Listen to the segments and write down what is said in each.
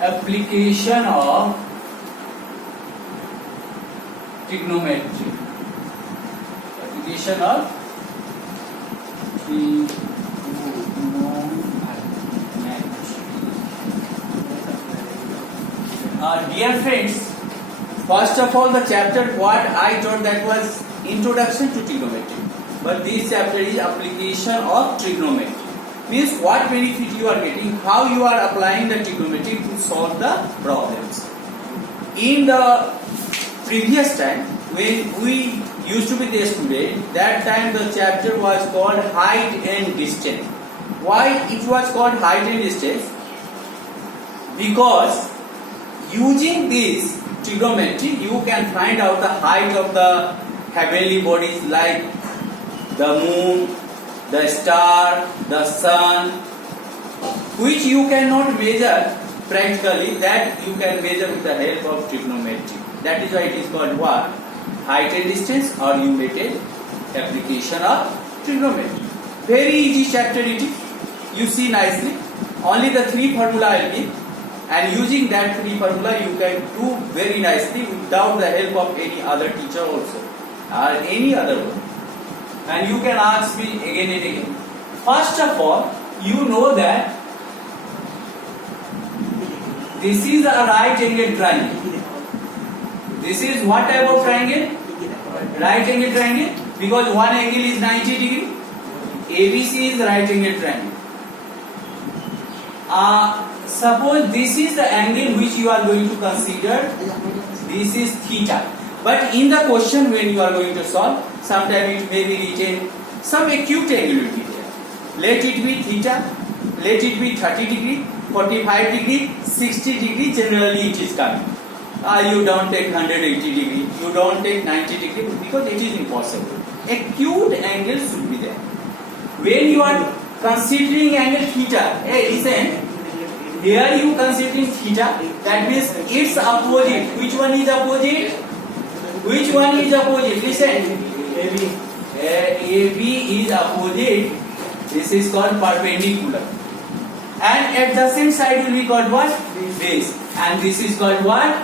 application of trigonometry. Application of dear friends, first of all the chapter what I taught that was introduction to trigonometry, but this chapter is application of trigonometry. Means what benefit you are getting, how you are applying the trigonometry to solve the problems. In the previous time when we used to be the student, that time the chapter was called height and distance. Why it was called height and distance? Because using this trigonometry you can find out the height of the heavenly bodies like the moon, the star, the sun, which you cannot measure practically, that you can measure with the help of trigonometry. That is why it is called what? Height and distance, or you made it application of trigonometry. Very easy chapter it is. You see nicely. Only the three formula I will give, and using that three formula you can do very nicely without the help of any other teacher also, or any other one. And you can ask me again and again. First of all, you know that this is a right angle triangle. This is what type of triangle? Right angle triangle. Because one angle is 90 degree. ABC is right angle triangle. Suppose this is the angle which you are going to consider. This is theta. But in the question when you are going to solve, sometimes it may be written some acute angle will be there. Let it be theta, let it be 30 degree, 45 degree, 60 degree, generally it is coming. You don't take 180 degree, you don't take 90 degree because it is impossible. Acute angle should be there. When you are considering angle theta, hey listen, here you considering theta, that means its opposite. Which one is opposite? Which one is opposite? Listen. AB is opposite. This is called perpendicular. And at the same side will be called what? Base. And this is called what?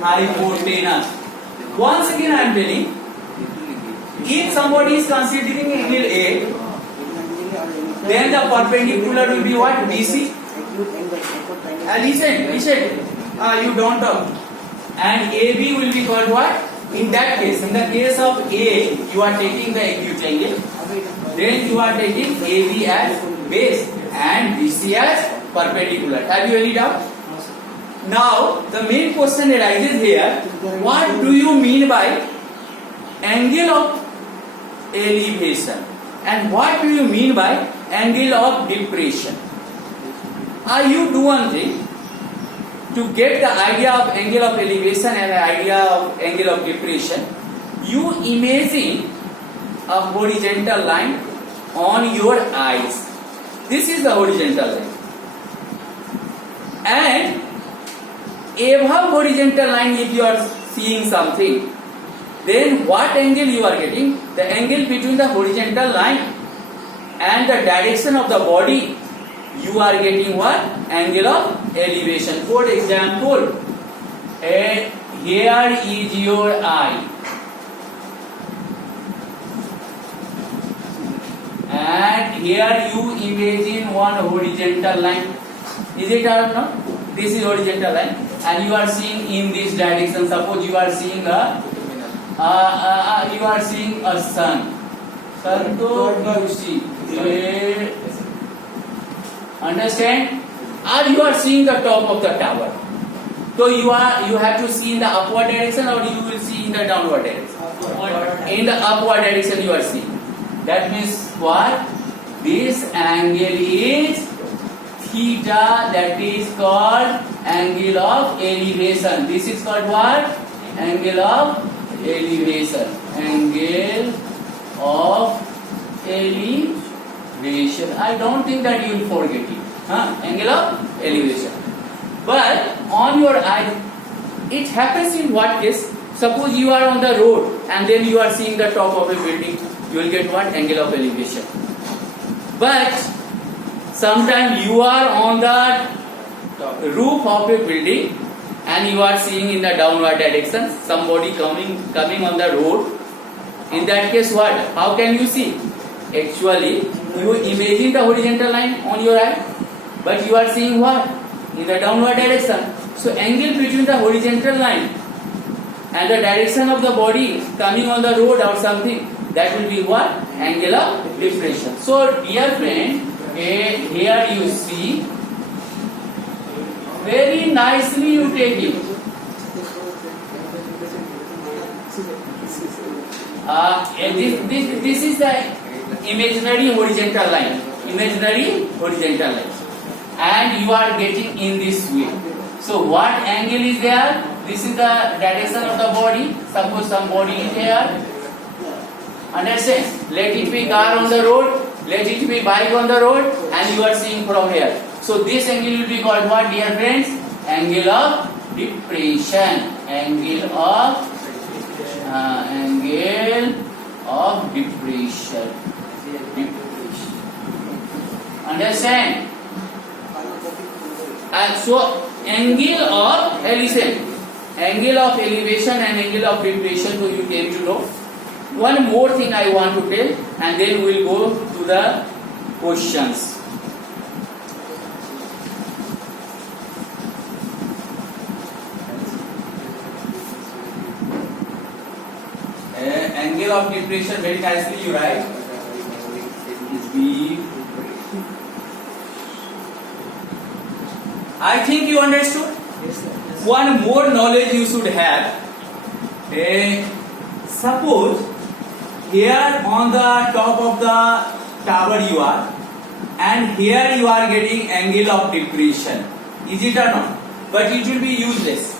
Hypotenuse. Once again I am telling, if somebody is considering angle A, then the perpendicular will be what? BC. And listen, you don't talk. And AB will be called what? In that case, in the case of A, you are taking the acute angle, then you are taking AB as base and BC as perpendicular. Have you any doubt? Now, the main question arises here, what do you mean by angle of elevation? And what do you mean by angle of depression? You do one thing. To get the idea of angle of elevation and the idea of angle of depression, you imagine a horizontal line on your eyes. This is the horizontal line. And above horizontal line, if you are seeing something, then what angle you are getting? The angle between the horizontal line and the direction of the body, you are getting what? Angle of elevation. For example, here is your eye, and here you imagine one horizontal line. Is it or not? This is horizontal line, and you are seeing in this direction. Suppose you are seeing a sun. Sun to you see. Understand? Or you are seeing the top of the tower. So you have to see in the upward direction, or you will see in the downward direction. In the upward direction you are seeing. That means what? This angle is theta. That is called angle of elevation. This is called what? Angle of elevation. Angle of elevation. I don't think that you will forget it. Angle of elevation. But on your eye, it happens in what case? Suppose you are on the road and then you are seeing the top of a building, you will get what? Angle of elevation. But sometimes you are on the roof of a building and you are seeing in the downward direction somebody coming on the road. In that case, what? How can you see? Actually, you imagine the horizontal line on your eye, but you are seeing what? In the downward direction. So angle between the horizontal line and the direction of the body coming on the road or something, that will be what? Angle of depression. So dear friend, here you see, very nicely you take it. This is the imaginary horizontal line. Imaginary horizontal line. And you are getting in this way. So what angle is there? This is the direction of the body. Suppose some body is here. Understand? Let it be car on the road. Let it be bike on the road. And you are seeing from here. So this angle will be called what, dear friends? Angle of depression. Angle of depression. Understand? And so angle of elevation and angle of depression, so you came to know. One more thing I want to tell, and then we will go to the questions. Angle of depression, very nicely you write. I think you understood. One more knowledge you should have. Suppose here on the top of the tower you are, and here you are getting angle of depression. Is it or not? But it will be useless.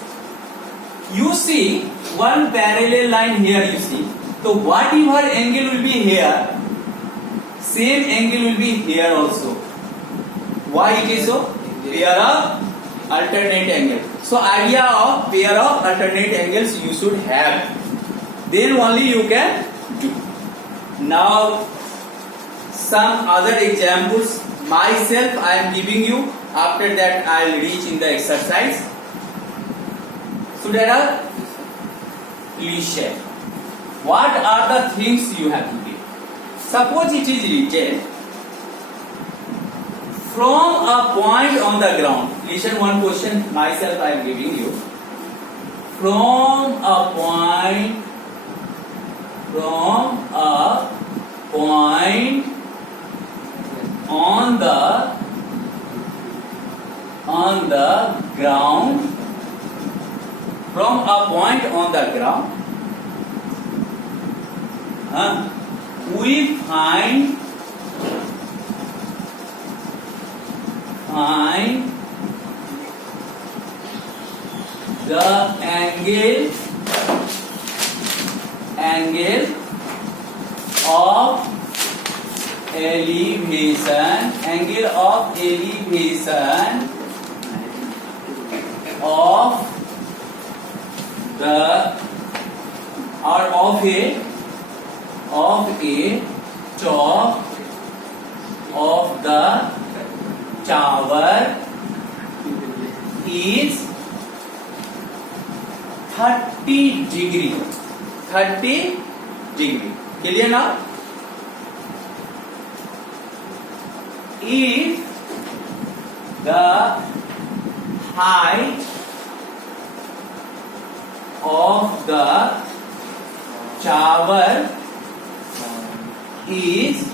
You see one parallel line here, you see. So whatever angle will be here, same angle will be here also. Why it is so? Pair of alternate angle. So idea of pair of alternate angles you should have. Then only you can do. Now some other examples myself I am giving you. After that I will reach in the exercise. So there are cliche. What are the things you have to do? Suppose it is written from a point on the ground. Listen, one question myself I am giving you. From a point on the ground. From a point on the ground, we find the angle of elevation of the or of a top of the tower is 30 degree. 30 degree. Clear now? If the height of the tower is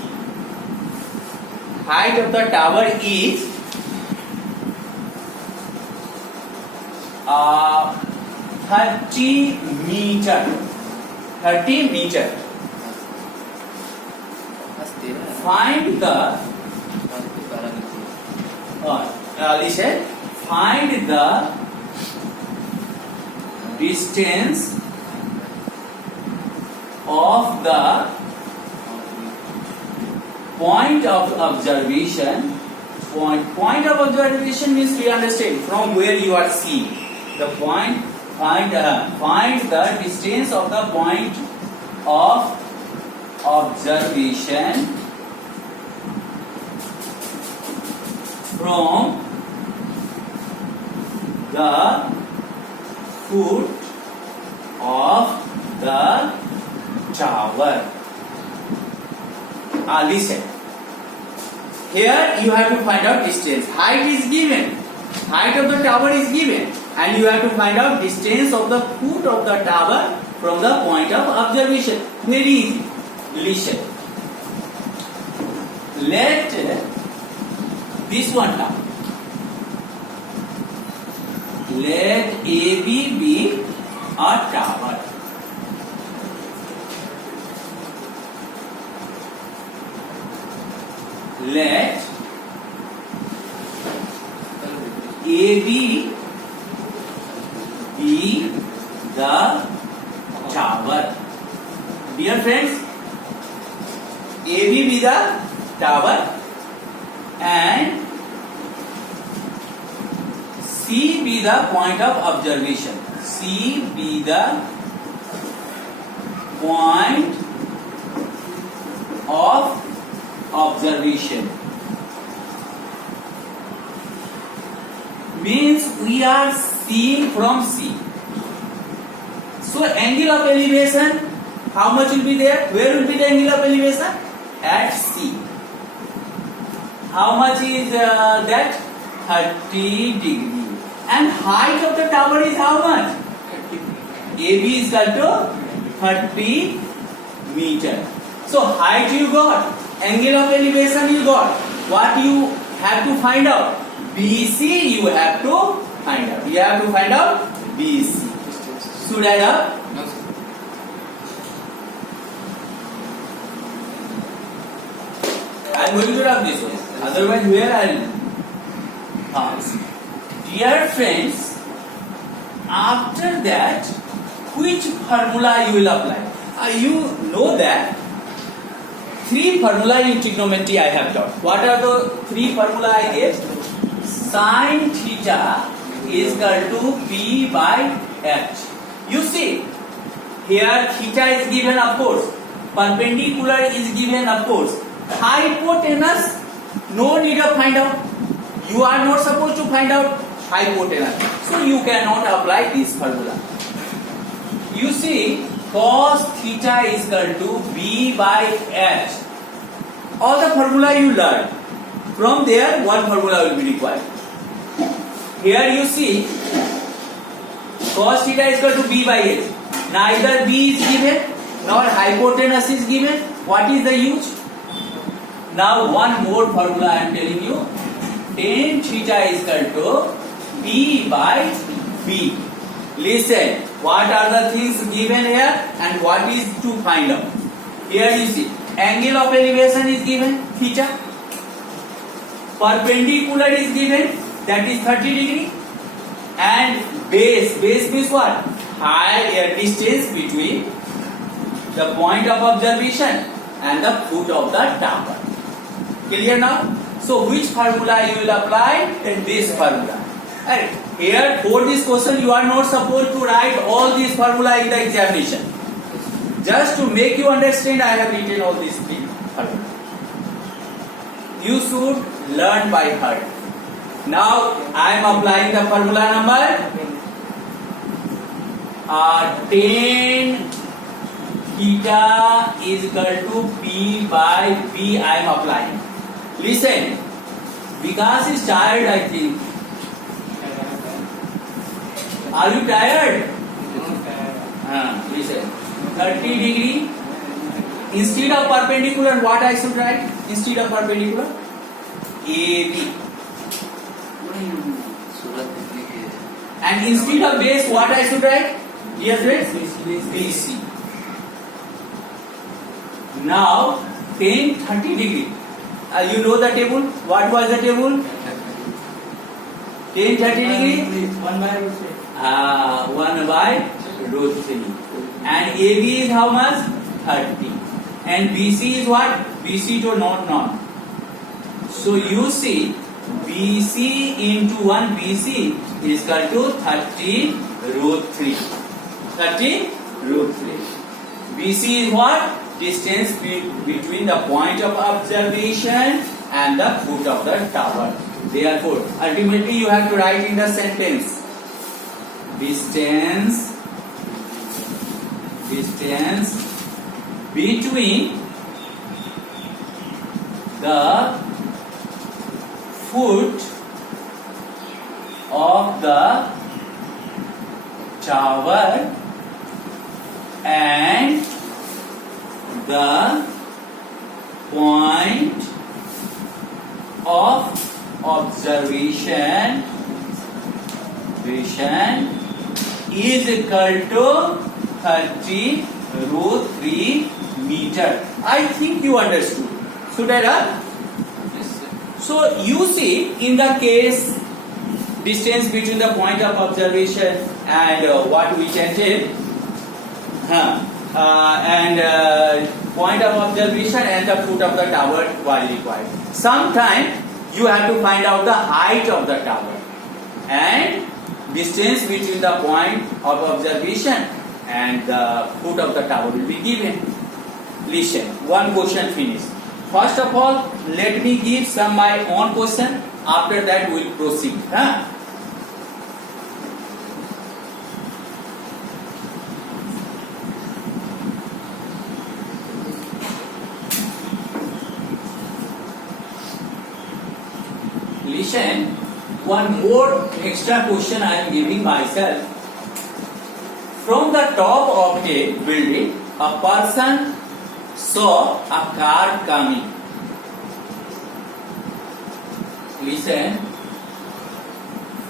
30 meter. 30 meter. Find the distance of the point of observation. Point of observation means we understand from where you are seeing the point. Find the distance of the point of observation from the foot of the tower. Listen. Here you have to find out distance. Height is given. Height of the tower is given, and you have to find out distance of the foot of the tower from the point of observation. Very easy. Listen. Let this one down. Let AB be a tower. Let AB be the tower. Dear friends, AB be the tower and C be the point of observation. C be the point of observation. Means we are seeing from C. So angle of elevation, how much will be there? Where will be the angle of elevation? At C. How much is that? 30 degree. And height of the tower is how much? AB is equal to 30 meter. So height you got, angle of elevation you got. What you have to find out? BC you have to find out. You have to find out BC. Should I have? No, sir. I am going to write this one. Otherwise, where I will? Dear friends, after that, which formula you will apply? You know that 3 formula in trigonometry I have taught. What are the 3 formula I gave? Sin theta is equal to P by H. You see, here theta is given, of course. Perpendicular is given, of course. Hypotenuse, no need of find out. You are not supposed to find out hypotenuse. So you cannot apply this formula. You see, cos theta is equal to B by H. All the formula you learn. From there, one formula will be required. Here you see, cos theta is equal to B by H. Neither B is given, nor hypotenuse is given. What is the use? Now one more formula I am telling you. Tan theta is equal to P by B. Listen, what are the things given here and what is to find out? Here you see, angle of elevation is given, theta. Perpendicular is given, that is 30 degree. And base means what? Higher distance between the point of observation and the foot of the tower. Clear now? So which formula you will apply? This formula. And here for this question you are not supposed to write all these formula in the examination. Just to make you understand, I have written all these 3 formula. You should learn by heart. Now I am applying the formula number tan theta is equal to P by B. I am applying. Listen, Vikas is tired, I think. Are you tired? Listen, 30 degree. Instead of perpendicular, what I should write? Instead of perpendicular, AB. And instead of base, what I should write? Dear friends, BC. Now, tan 30 degree. You know the table? What was the table? Tan 30 degree? 1 by root 3. 1 by root 3. And AB is how much? 30. And BC is what? BC to not known. So you see, BC into 1 BC is equal to 30 root 3. 30 root 3. BC is what? Distance between the point of observation and the foot of the tower. Therefore, ultimately you have to write in the sentence distance between the foot of the tower and the point of observation is equal to 30√3 meter. I think you understood. Should I run? Yes, sir. So you see, in the case distance between the point of observation and what we can take, point of observation and the foot of the tower was required. Sometime you have to find out the height of the tower and distance between the point of observation and the foot of the tower will be given. Listen, one question finished. First of all, let me give some my own question. After that, we will proceed. Listen, one more extra question I am giving myself. From the top of a building, a person saw a car coming. Listen,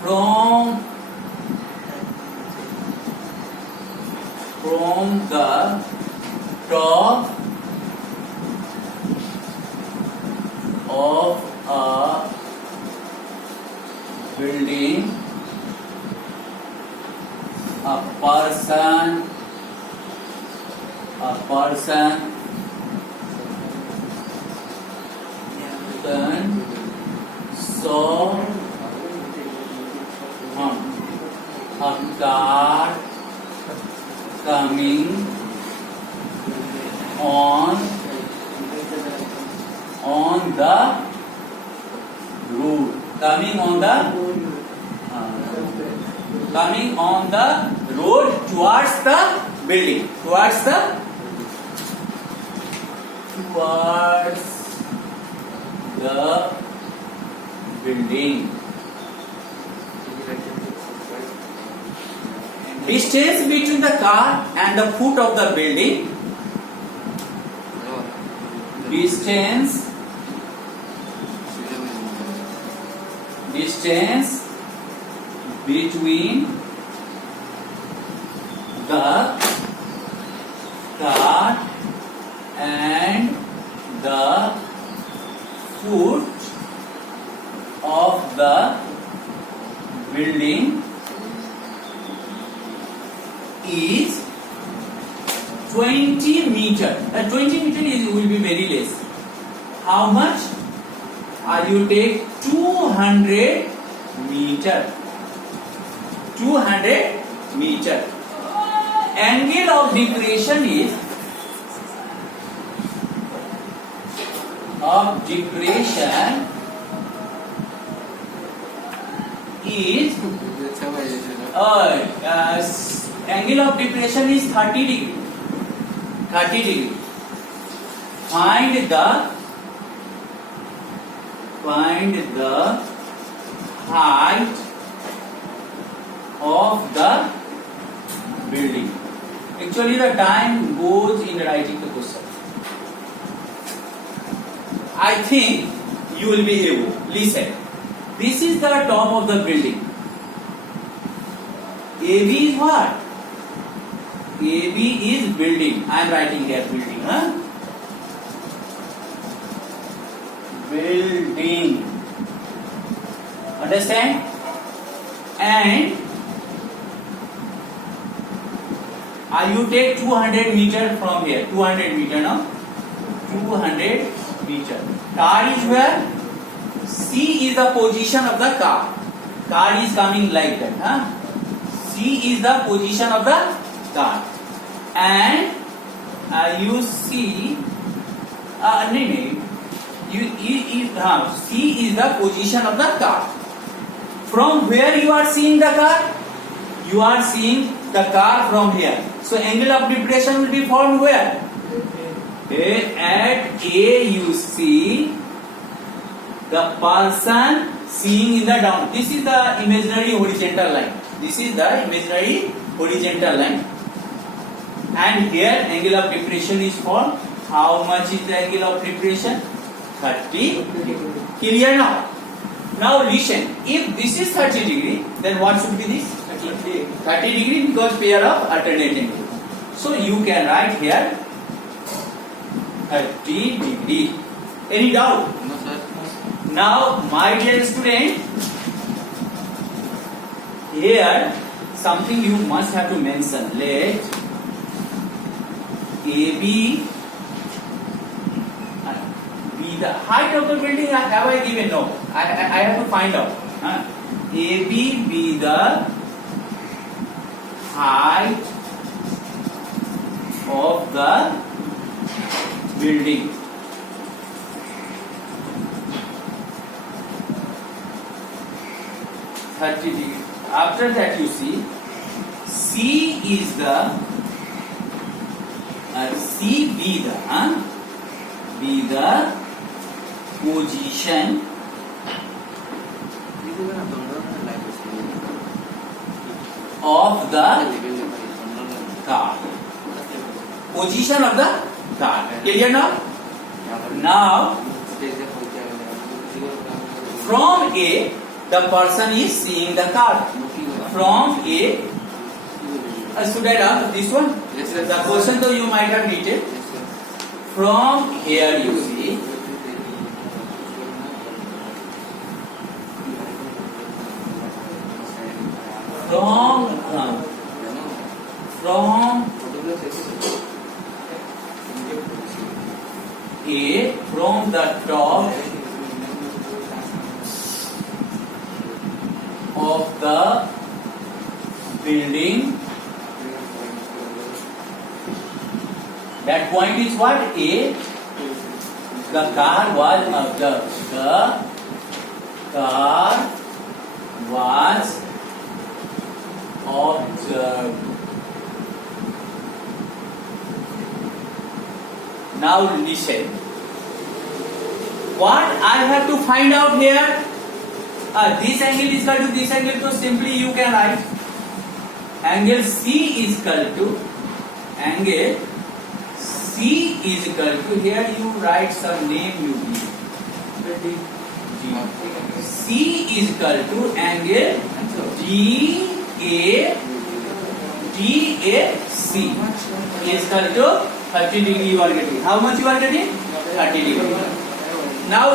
from the top of a building, a person saw a car coming on the road. Coming on the road towards the building. Towards the building. Distance between the car and the foot of the building. Distance between the car and the foot of the building is 20 meter. 20 meter will be very less. How much? You take 200 meter. 200 meter. Angle of depression is angle of depression is 30 degree. 30 degree. Find the height of the building. Actually, the time goes in writing the question. I think you will be able. Listen. This is the top of the building. AB is what? AB is building. I am writing here building. Building. Understand? And you take 200 meter from here. 200 meter now. 200 meter. Car is where? C is the position of the car. Car is coming like that. C is the position of the car. And you see, C is the position of the car. From where you are seeing the car? You are seeing the car from here. So angle of depression will be formed where? At A you see the person seeing in the down. This is the imaginary horizontal line. This is the imaginary horizontal line. And here angle of depression is formed. How much is the angle of depression? 30. Clear now? Now listen. If this is 30 degree, then what should be this? 30 degree because pair of alternate angle. So you can write here 30 degree. Any doubt? No, sir. Now, my dear student, here something you must have to mention. Let AB be the height of the building. Have I given? No. I have to find out. AB be the height of the building. After that you see C is the C be the position of the car. Position of the car. Clear now? Now from A the person is seeing the car. From A, should I ask this one? Yes, sir. The question though you might have written. From here you see. From A, from the top of the building, that point is what? A. The car was observed. The car was observed. Now listen. What I have to find out here? This angle is equal to this angle, so simply you can write angle C is equal to angle C is equal to, here you write some name you give. C is equal to angle DAC is equal to 30 degree you are getting. How much you are getting? 30 degree. Now